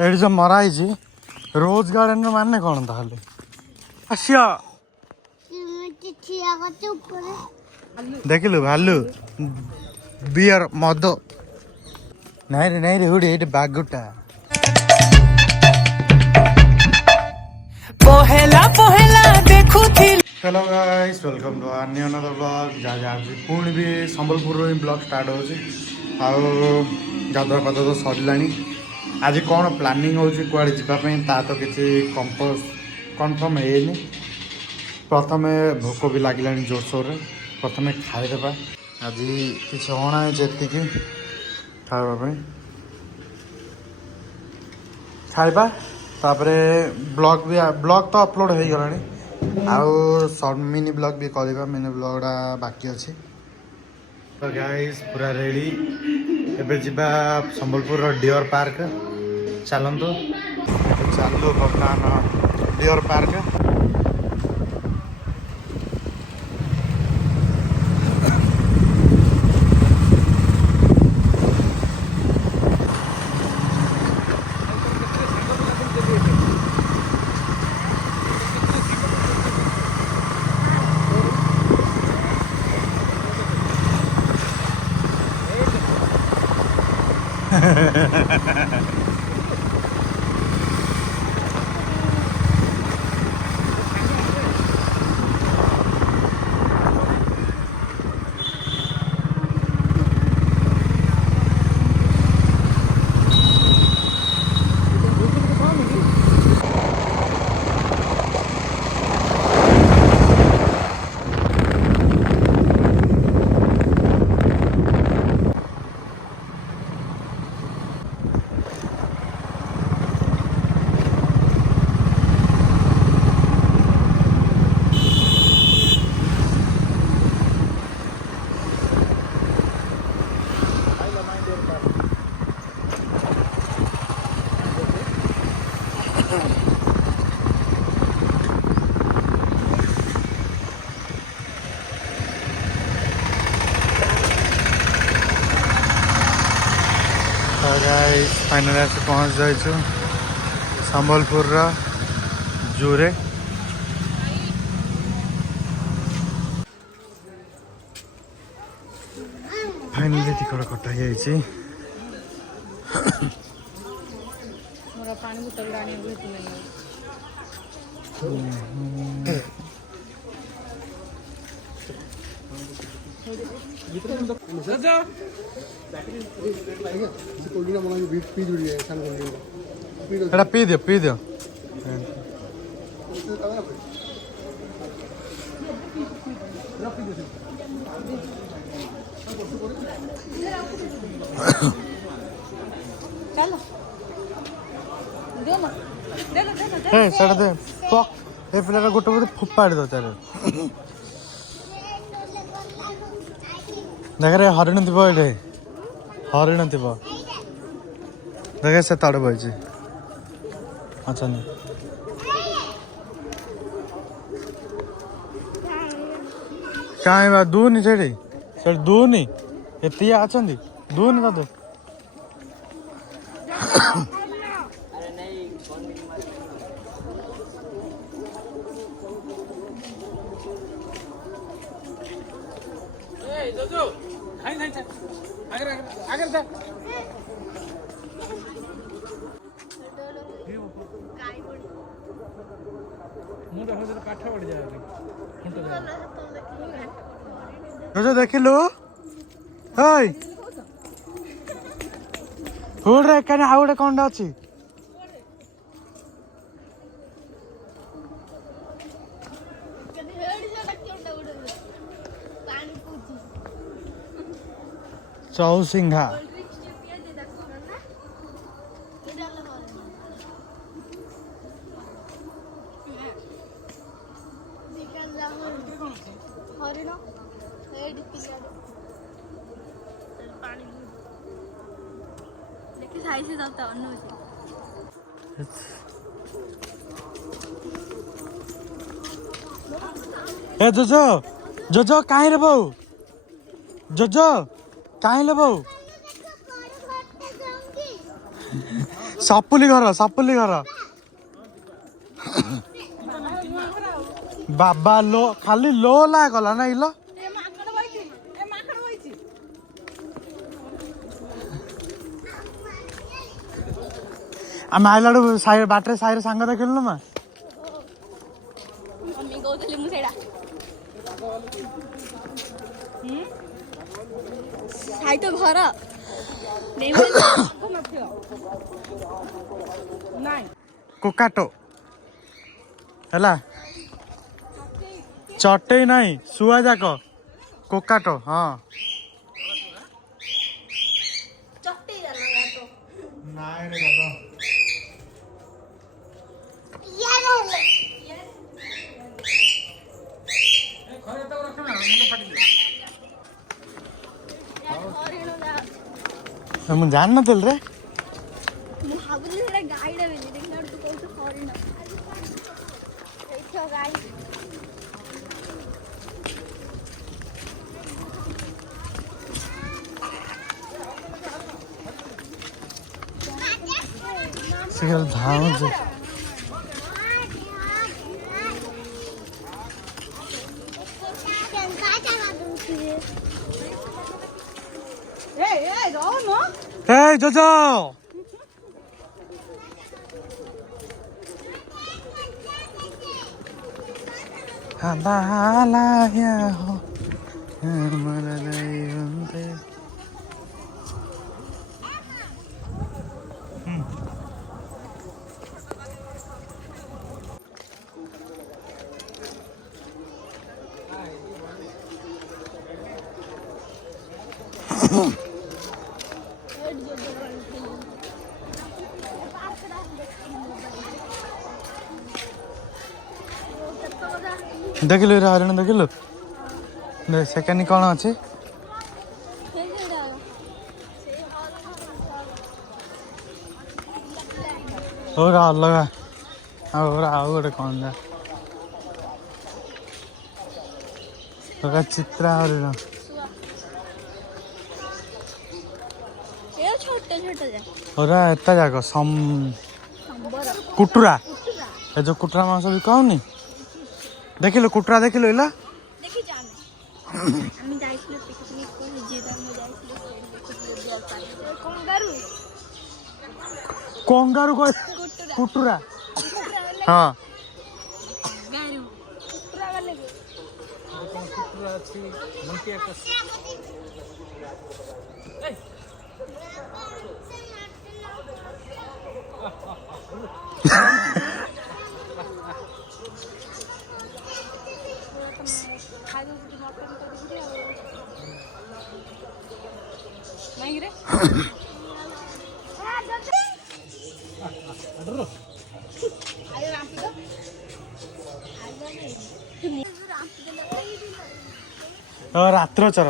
ये जो मराई रोज गार्डन मानने कौन ताले आसिया देखिलु भालू बियर मद नहीं रे हुडी ये बागुटा पहला पहला देखु थी। हेलो गाइस वेलकम टू अन्य अनदर ब्लॉग जहाँ पुणी भी संबलपुर ब्लॉग स्टार्ट हो गाधुआ पाधुआ तो सरला आज कौन प्लानिंग होची कुआडे जीवाई ता तो किसी कन्फर्म है प्रथम भोक भी लगे जोरसोर प्रथम खाईदेवा आज किसी अणा जी खावाई खाइबा तापरे ब्लॉग तो अपलोड हो गला आउ मिनी ब्लॉग भी करवा मिनी ब्लॉगटा बाकी अच्छे तो गाइस पूरा रेडी एबे जिबा संबलपुर डियर पार्क चलतु चलू बर्तमान डियर पार्क फाइनल आसी पहुँच जाइछु संबलपुर जूरे फाइनली टिकट कटा जाइछि पी दियो पिला गोटे बोधे फोपाड़ी दो चार देख रे हरिण थी ये हरिण थी देखे से तड़े बही अच्छा नहीं कहीं दूनी से दूनी एतिया अच्छा दूनी दादू देखिलु हुड्रे कहीं आउ गोटे कौन अच्छी चौसिंघा ए जोजो जोजो कहीं रे बहु जोजो कहीं ले बहु ସାପୁଲି ଘର ବାବା लो ଖାଲି लो ला ଗଲା ନା ଇଲ ଆମେ ଆଇଲା ବେଳୁ ବାଟରେ ସାହିରେ ସାଙ୍ଗ ଦେଖିଲୁ ନା ମା ସାଇ ତ ଘର କୋକାଟୋ ହେଲା ଚଟେଇ ନାହିଁ ଶୁଆ ଯାକ କୋକାଟୋ ହଁ ମୁଁ ଜାଣିନଥିଲି ରେ ମୁଁ ଭାବୁଥିଲି ସେଟା ଗାଈଟା ବୋଲି ଦେଖିଲା ତୁ କହୁଛୁ ହରିଣ ସେଇଠି ଗାଈ ସେ ଧାଉଁଛି Hey Jojo Habala ya ho Mana nahi hunde देखिलु रे हरिण देखिलु सेकेंड कौन अच्छे अलग आउ गोटे कौन चित्रा हरिण एता जाक कुटुरा ए जो कुटुरा मांस भी कहनी देखिलु कुटुरा देखिलु इला कंगारू को कुटुरा हाँ रात्र चर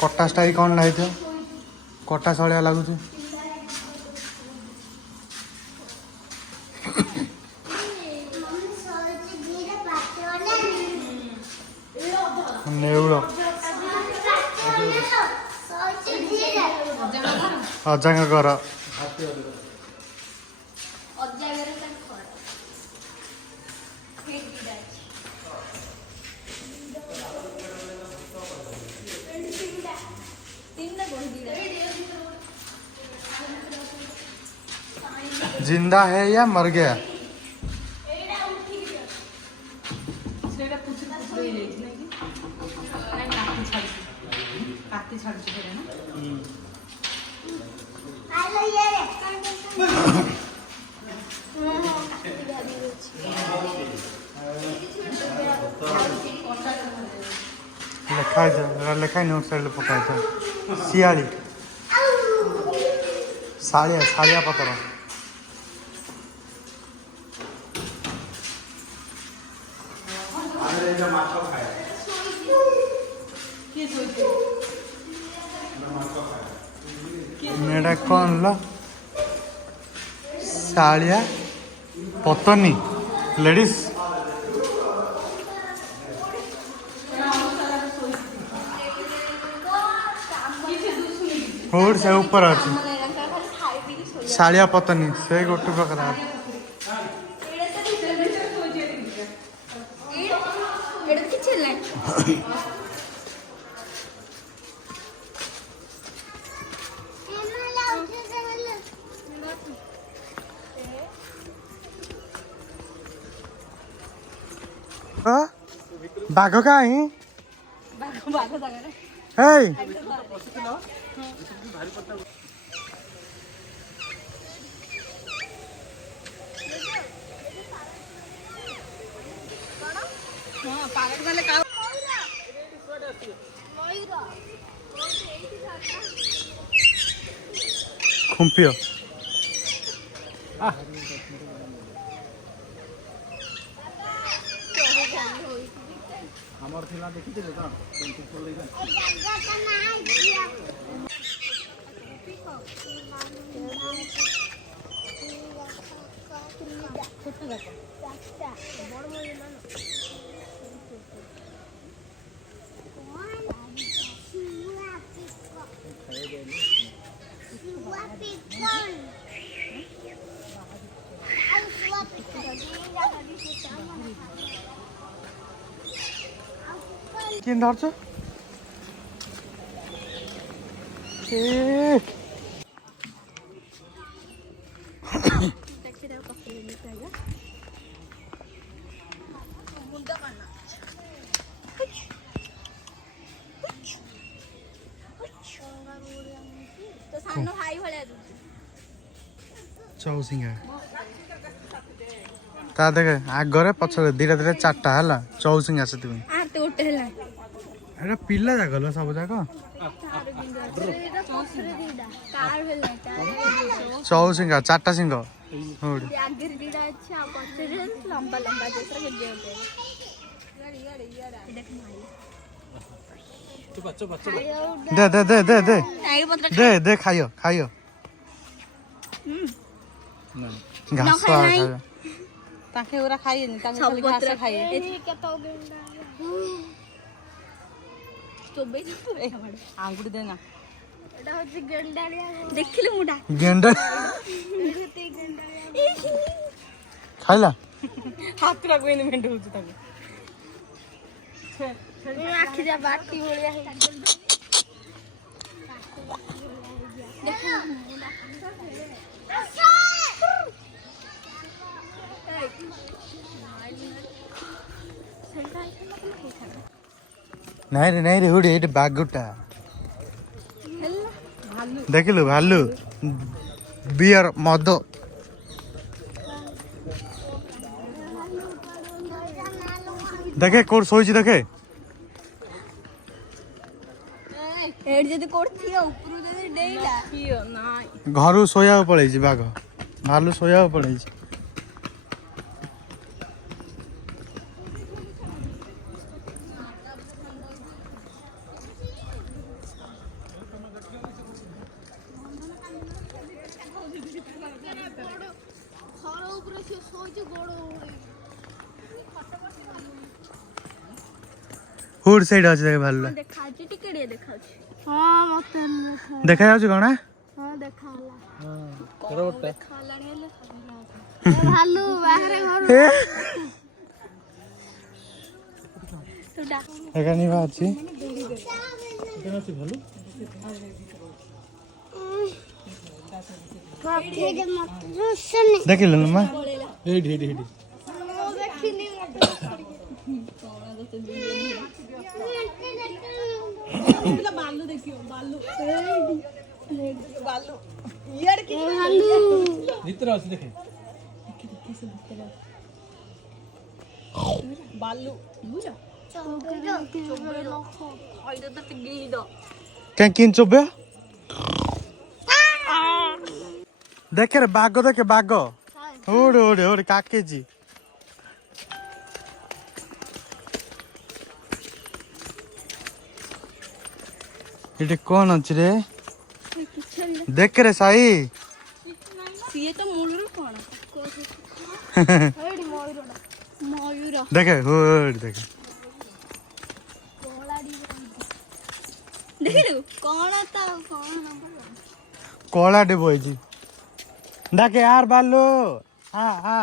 कटा स्टाइल कौन लगे कटा सलिया लगुच नेउल अजांग घर जिंदा है या मर गया लेखा नोट साइड पकाई शियाली साड़िया साड़िया पतर मेरा कौन ला साड़िया पतनी लेडीज हुड से ऊपर अच्छे शालिया पतनी से गोटे प्रकार बाघ का खुंपियो हमर थिला देखिथिले त किन धर्छ ए चौसिंगा ता देख आगरे पछरे धीरे धीरे चारटा हला चौसिंगा से तुम अरे पिल्ला जाक ल सब जाक चौसिंगा चारटा सिंह हुड दे दे दे दे दे दे दे खाइयो खाइयो घास खाइयो ताके ओरा खाइए नि ताके खाली घास खाइए आंगुड़ी देना देखिले मुडा गेंडा खाइला हाथ लगवेनी मेंढ होची ताके आखि जा बाटी भलिया है नहीं रे हुडी एटे बागुटा देखिलु भालू बियर मद देखे कोड सोईची देखे एड जदी कोडथियो ऊपर जदी डेइला कियो नाइ घरु सोया पड़े बाघ भालू सोया पड़े हुड साइड अच्छे देखे भालू देखाची टिकेडे देखाची हां मते देखा जाउछ कोन हां देखाला कर ओटे खालाणी हेले भालू बाहरे घर तुडा एकानी बा अछि केना छी भलु देखिलु मा हेडी देखिनी बालू देखियो बालू यार की भालू भीतर अछि देखे बालू बुझा आइदो त गिदो क्या किन चुबे देखे रे बाघ देखे बाघ ओडे ओडे ओडे काके जी इटे कौन अछि रे देख रे साई सीए तो मूलर कोन हेडी मयूर देखे होड देखे देखिलु कोन ता कोन नंबर କଳାଟେ ବଇଛି ଡାକେ ଆର ବାଲୁ ଆ ଆ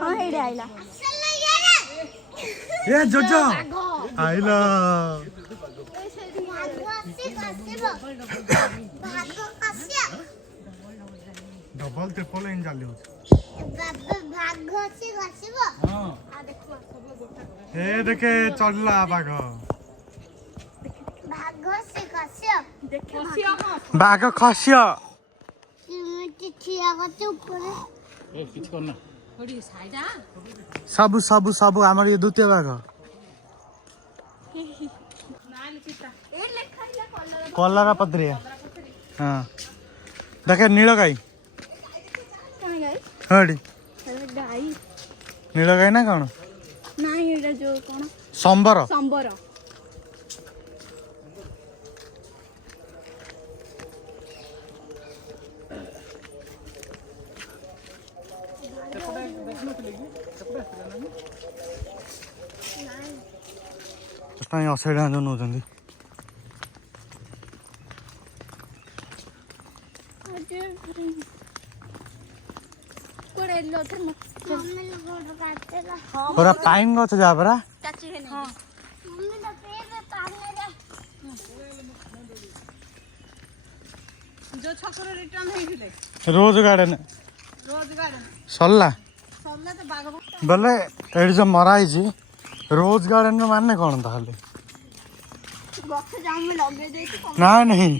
ହଁ ହେଇଠି ଆଇଲା ଏ ଜଜ ଆଇଲା ଡବଲ ଟ୍ରିପଲ ଏନ୍ ଚାଲି ହଉଛି ଏ ଦେଖେ ଚଢିଲା ବାଘ ବାଘ ଖସିଅ କିଛି କରନା ସବୁ ସବୁ ସବୁ ଆମର ଇଏ ଦ୍ୱିତୀୟ ବାଘ କଲରା ପତ୍ରିଆ ହଁ ଦେଖେ ନୀଳ ଗାଈ ହଡ଼ି ଗାଈ ନୀଳ ଗାଈ ନା କଣ ନାଇଁ ଏଇଟା ଯୋଉ କଣ ସମ୍ବର ସମ୍ବର ଅଶୀ ଟଙ୍କା ଯୋଉ ନେଉଛନ୍ତି ପୁରା ପାଇନ ଗଛ ଯା ପରା ଯୋଉ ଛକରେ ରିଟର୍ନ ହେଇଥିଲେ ରୋଜ ଗାର୍ଡେନ ରୋଜ ଗାର୍ଡେନ ସରିଲା ସରିଲା ତ ବାଘ ବୋଲେ ଏଠି ଯୋଉ ମରା ହେଇଛି ରୋଜ ଗାର୍ଡେନ ମାନେ କଣ ତାହେଲେ ଗଛ ଆମେ ଲଗେଇ ଦେଇଛୁ ନାଇଁ ନାଇଁ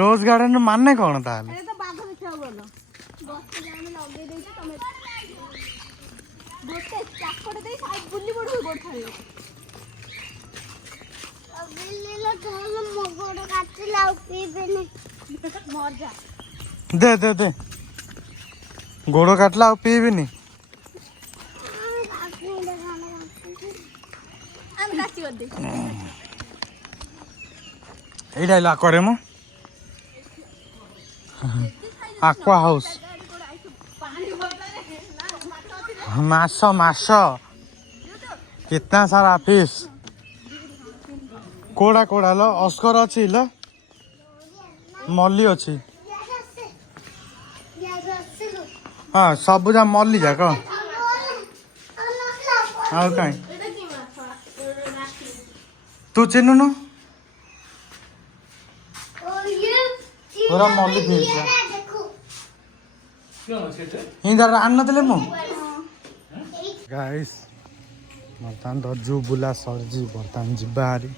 ରୋଜ ଗାର୍ଡେନ ମାନେ କଣ ତାହେଲେ ତ ବାଘ ଦେଖିବାକୁ ଗଲ ଗଛ ଆମେ ଲଗେଇ ଦେଇଛୁ ତମେ ଗୋଟେ ଚାକଟେ ଦେଇ ସାଇଡ୍ ବୁଲି ପଡିବ ଗୋଡ଼ ଖାଇବ ମଜା ଦେ ଦେ ଦେ ଗୋଡ଼ କାଟିଲା ଆଉ ପିଇବିନି ଆମେ କାଚି କରିଦେଇ এইটা হলো আকুয়ারিয়াম আকুয়া হাউস মাছ মাছ कितना सारा फिश कोड़ा कोड़ा लो अस्कर अच्छी लो मल्ली अच्छी हाँ सब जा मल्ली जाक आउ कहीं तू चिन्हनु पूरा मल्ली फिश हिंदार आन नथिले मु गाइस बर्तमान तो जू बुला सरजी बर्तमान जीवारी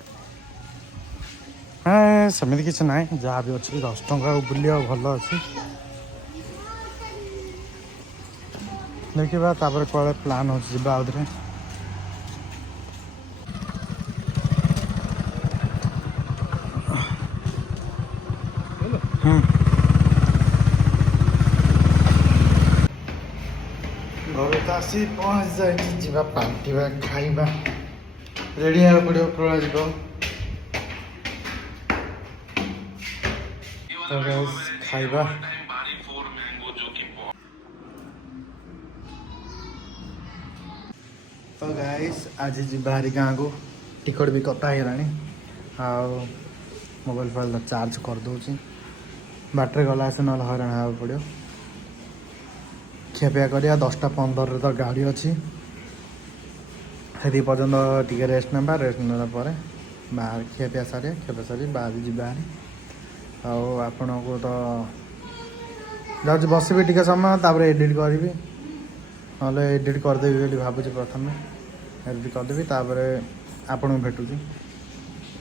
हाँ सेमती किसी ना जहाँ भी अच्छी 10 टंका बुलिया भल अच्छी देखा तापर कौन प्लान हो आउे घर तो आसी पहुँच जावा पार्टिवा खाइबा रेडी हाँ पड़ो प्रणाली को तो खाइबा तो गाइस आज जी बाहरी गाँव को टिकट भी कटा है मोबाइल फोन चार्ज कर दूची बाटर गला से ना हईराण हाँ पड़ो खियापिया करिया 10:15 तो गाड़ी अच्छी से पर्यटन टी रेस्ट ना रेस्ट नाला बाहर खियापिया सारी बाहर जी बाहर आपण को तो जाऊँ बसबी टी समय तापर एडिट करी ना एडिट करदेवी भावुँ प्रथम एडिट करदेवी तापर आपन भेटुची।